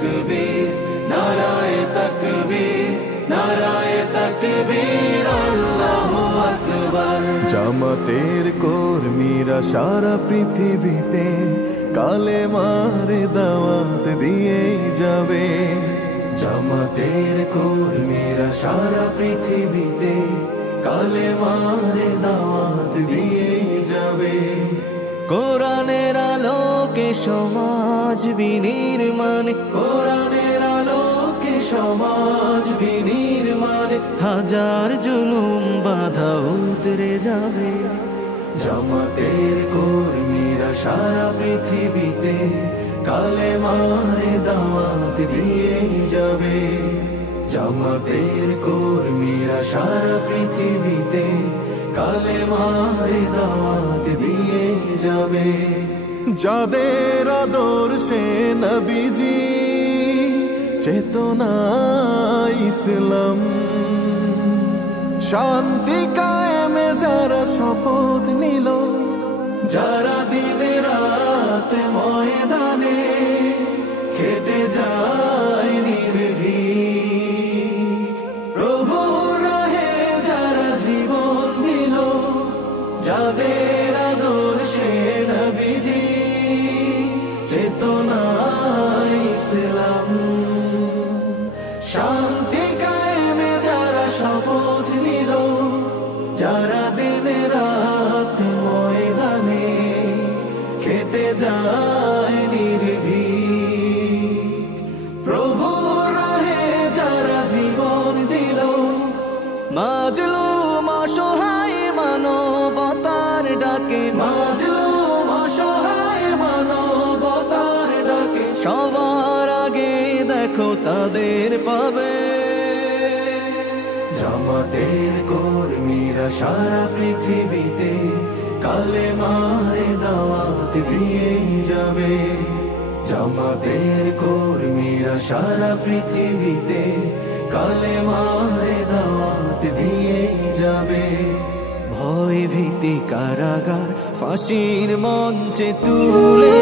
তাকবীর নারায়ে তাকবীর নারায়ে তাকবীর আল্লাহু আকবার। জামাতের কর্মীরা সারা পৃথিবীতে কালেমার দাওয়াত দিয়ে যাবে। জামাতের কর্মীরা সারা পৃথিবীতে কালেমার দাওয়াত দিয়ে যাবে। কোরআনের আলোকে সমাজ বিনির্মাণ, কোরআনের আলোকে সমাজ বিনির্মাণ, হাজার জুলুম বাধা উতরে যাবে। জামাতের কর্মীরা সারা পৃথিবীতে কালেমার দাওয়াত দিয়ে যাবে। জামাতের কর্মীরা সারা পৃথিবীতে কালেমার দাওয়াত দিয়ে যাবে। যাদের আদর্শে নবীজি চেতনা ইসলাম, শান্তি কায়েমে যারা শপথ নিল, যারা দিনে রাত ময়দানে খেটে যায় নির্ভীক, প্রভুর রাহে যারা জীবন দিল, যাদের আদর্শে নবীজি চেতনা ইসলাম, শান্তি কায়েমে যারা শপথ নিল, যারা দিনে রাত ময়দানে খেটে যায় নির্ভীক, প্রভুর রাহে যারা জীবন দিল, মাজলুম অসহায় মানবতার ডাকে, মাজলুম অসহায় মানবতার ডাকে, সবার আগে দেখো তাদের পাবে। জামাতের কর্মীরা সারা পৃথিবীতে কালেমার দাওয়াত দিয়ে যাবে। জামাতের কর্মীরা সারা পৃথিবীতে কালেমার দাওয়াত দিয়ে যাবে। ভয় ভীতি কারাগার ফাঁসির মঞ্চে তুলে